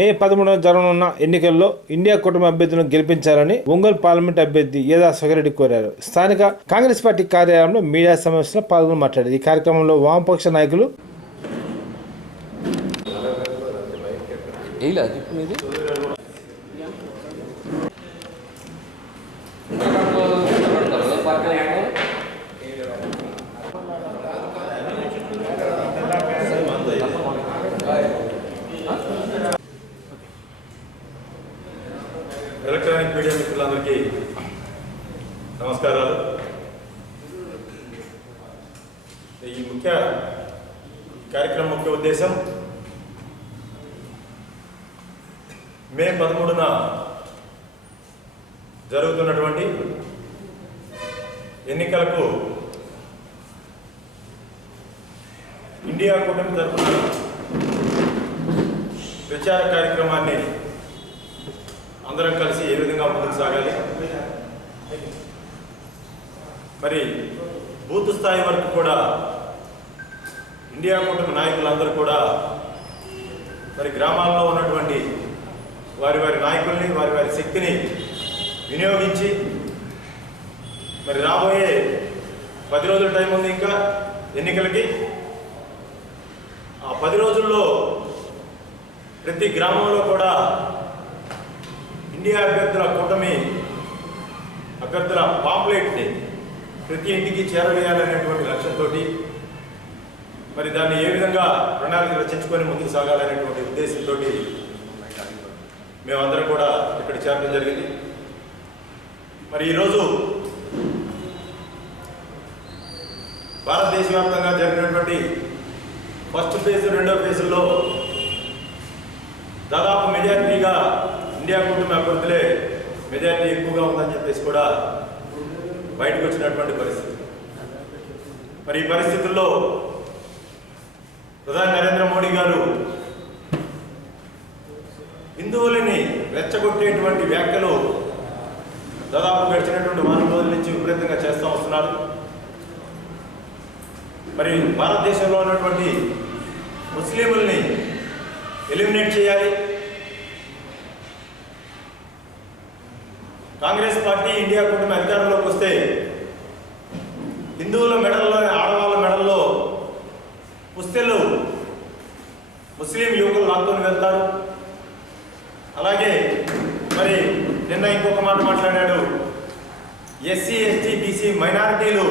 మే పదమూడున జరగనున్న ఎన్నికల్లో ఇండియా కూటమి అభ్యర్థులను గెలిపించాలని ఒంగోలు పార్లమెంట్ అభ్యర్థి యదా సగరెడ్డి కోరారు. స్థానిక కాంగ్రెస్ పార్టీ కార్యాలయంలో మీడియా సమావేశంలో పాల్గొని మాట్లాడారు. ఈ కార్యక్రమంలో వామపక్ష నాయకులు వేయలే ఎలక్ట్రానిక్ మీడియా మిత్రులందరికీ నమస్కారాలు. ఈ ముఖ్య కార్యక్రమం ముఖ్య ఉద్దేశం మే పదమూడున జరుగుతున్నటువంటి ఎన్నికలకు ఇండియా కూటమి తరఫున ప్రచార కార్యక్రమాన్ని అందరం కలిసి ఏ విధంగా ముందుకు సాగాలి? మరి బూత్ స్థాయి వరకు కూడా ఇండియా కూటమి నాయకులందరూ కూడా మరి గ్రామాల్లో ఉన్నటువంటి వారి వారి నాయకుల్ని వారి వారి శక్తిని వినియోగించి మరి రాబోయే పది రోజుల టైం ఉంది ఇంకా ఎన్నికలకి. ఆ పది రోజుల్లో ప్రతి గ్రామంలో కూడా ఇండియా అభ్యర్థుల కూటమి అభ్యర్థుల పాంప్లెట్ని ప్రతి ఇంటికి చేరవేయాలనేటువంటి లక్ష్యంతో మరి దాన్ని ఏ విధంగా ప్రణాళిక రచించుకొని ముందుకు సాగాలనేటువంటి ఉద్దేశంతో మేమందరం కూడా ఇక్కడ చేరడం జరిగింది. మరి ఈరోజు భారతదేశ వ్యాప్తంగా జరిగినటువంటి ఫస్ట్ ఫేజ్ రెండో ఫేజ్లో దాదాపు మెజారిటీగా ఇండియా కూటమి అభ్యర్థులే మెజారిటీ ఎక్కువగా ఉందని చెప్పేసి కూడా బయటకు వచ్చినటువంటి పరిస్థితి. మరి ఈ పరిస్థితుల్లో ప్రధాని నరేంద్ర మోడీ గారు హిందువులని రెచ్చగొట్టేటువంటి వ్యాఖ్యలు దాదాపు గడిచినటువంటి వారం రోజుల నుంచి విపరీతంగా చేస్తూ వస్తున్నారు. మరి భారతదేశంలో ఉన్నటువంటి ముస్లింలని ఎలిమినేట్ చేయాలి. కాంగ్రెస్ పార్టీ ఇండియా కూటమి అధికారంలోకి వస్తే హిందువుల మెడల్లో ఆడవాళ్ళ మెడల్లో పుస్తెలు ముస్లిం యువకులు లాక్కొని వెళ్తారు. అలాగే మరి నిన్న ఇంకొక మాట మాట్లాడాడు. ఎస్సీ ఎస్టీ బీసీ మైనారిటీలు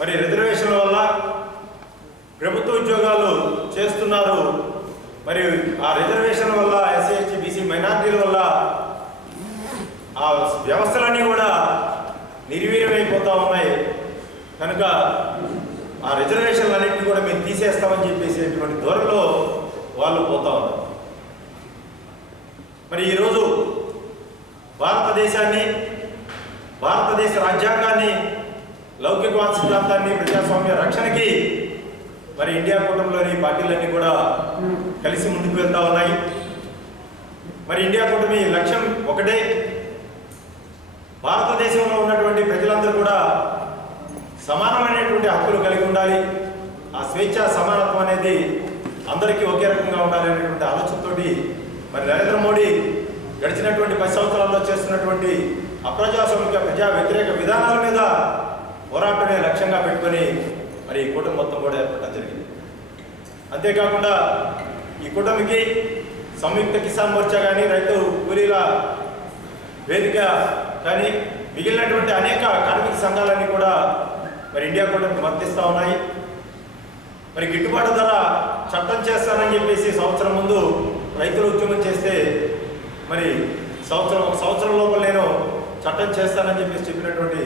మరి రిజర్వేషన్ల వల్ల ప్రభుత్వ ఉద్యోగాలు చేస్తున్నారు. మరి ఆ రిజర్వేషన్ వల్ల ఎస్సీ ఎస్టీ బీసీ మైనారిటీల వల్ల ఆ వ్యవస్థలన్నీ కూడా నిర్వీర్యమైపోతూ ఉన్నాయి. కనుక ఆ రిజర్వేషన్లన్నింటినీ కూడా మేము తీసేస్తామని చెప్పేసేటువంటి ధోరణిలో వాళ్ళు పోతా ఉన్నారు. మరి ఈరోజు భారతదేశాన్ని భారతదేశ రాజ్యాంగాన్ని లౌకికవాద సిద్ధాంతాన్ని ప్రజాస్వామ్య రక్షణకి మరి ఇండియా కూటమిలోని పార్టీలన్నీ కూడా కలిసి ముందుకు వెళ్తా ఉన్నాయి. మరి ఇండియా కూటమి లక్ష్యం ఒకటే భారతదేశంలో ఉన్నటువంటి ప్రజలందరూ కూడా సమానమైనటువంటి హక్కులు కలిగి ఉండాలి. ఆ స్వేచ్ఛ సమానత్వం అనేది అందరికీ ఒకే రకంగా ఉండాలి అనేటువంటి ఆలోచనతోటి మరి నరేంద్ర మోడీ గడిచినటువంటి పది సంవత్సరాల్లో చేస్తున్నటువంటి అప్రజాస్వామిక ప్రజా వ్యతిరేక విధానాల మీద పోరాటమే లక్ష్యంగా పెట్టుకొని మరి ఈ కూటమి మొత్తం కూడా ఏర్పడటం జరిగింది. అంతేకాకుండా ఈ కూటమికి సంయుక్త కిసాన్ మోర్చా కానీ రైతు కూలీల వేదిక కానీ మిగిలినటువంటి అనేక కార్మిక సంఘాలన్నీ కూడా మరి ఇండియా కూడా మద్దతిస్తూ ఉన్నాయి. మరి గిట్టుబాటు ధర చట్టం చేస్తానని చెప్పేసి సంవత్సరం ముందు రైతులు ఉద్యమం చేస్తే మరి సంవత్సరం ఒక సంవత్సరం లోపల నేను చట్టం చేస్తానని చెప్పేసి చెప్పినటువంటి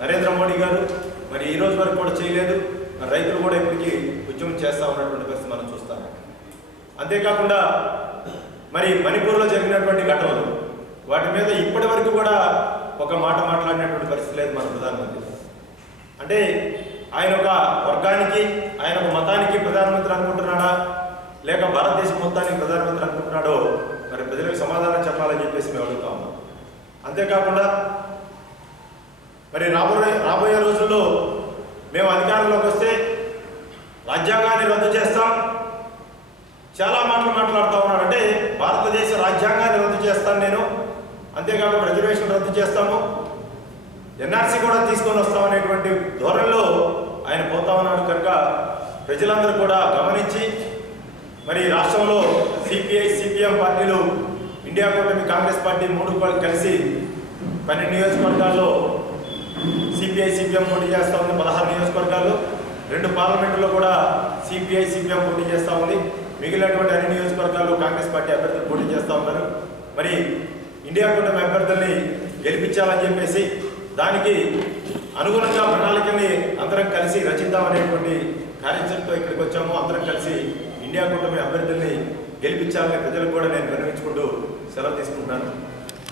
నరేంద్ర మోడీ గారు మరి ఈ రోజు వరకు కూడా చేయలేదు. మరి రైతులు కూడా ఇప్పటికీ ఉద్యమం చేస్తూ ఉన్నటువంటి పరిస్థితి మనం చూస్తాం. అంతేకాకుండా మరి మణిపూర్లో జరిగినటువంటి ఘటనలు వాటి మీద ఇప్పటి వరకు కూడా ఒక మాట మాట్లాడినటువంటి పరిస్థితి లేదు మన ప్రధానమంత్రి. అంటే ఆయన ఒక వర్గానికి ఆయన ఒక మతానికి ప్రధానమంత్రి అనుకుంటున్నాడా? లేక భారతదేశం మొత్తానికి ప్రధానమంత్రి అనుకుంటున్నాడో? మరి ప్రజలకు సమాధానం చెప్పాలని చెప్పేసి మేము అడుగుతాం అంతేకాకుండా మరి రాబోయే రాబోయే రోజుల్లో మేము అధికారంలోకి వస్తే రాజ్యాంగాన్ని రద్దు చేస్తాం. చాలా మాటలు మాట్లాడుతూ ఉన్నాడు. అంటే భారతదేశ రాజ్యాంగాన్ని రద్దు చేస్తాను నేను. అంతేకాకుండా రిజర్వేషన్ రద్దు చేస్తాము. ఎన్ఆర్సీ కూడా తీసుకొని వస్తామనేటువంటి ధోరణిలో ఆయన పోతా ఉన్నాడు కనుక ప్రజలందరూ కూడా గమనించి మరి రాష్ట్రంలో సిపిఐ సిపిఎం పార్టీలు ఇండియా కూటమి కాంగ్రెస్ పార్టీ మూడు కలిసి పన్నెండు నియోజకవర్గాల్లో సిపిఐ సిపిఎం పోటీ చేస్తూ ఉంది. పదహారు నియోజకవర్గాల్లో రెండు పార్లమెంటులో కూడా సిపిఐ సిపిఎం పోటీ చేస్తూ ఉంది. మిగిలినటువంటి అన్ని నియోజకవర్గాల్లో కాంగ్రెస్ పార్టీ అభ్యర్థులు పోటీ చేస్తూ ఉన్నారు. మరి ఇండియా కూటమి అభ్యర్థుల్ని గెలిపించాలని చెప్పేసి దానికి అనుగుణంగా ప్రణాళికని అందరం కలిసి రచిద్దామనేటువంటి కార్యాచరణతో ఇక్కడికి వచ్చాము. అందరం కలిసి ఇండియా కూటమి అభ్యర్థుల్ని గెలిపించాలని ప్రజలకు కూడా నేను విన్నవించుకుంటూ సెలవు తీసుకుంటున్నాను.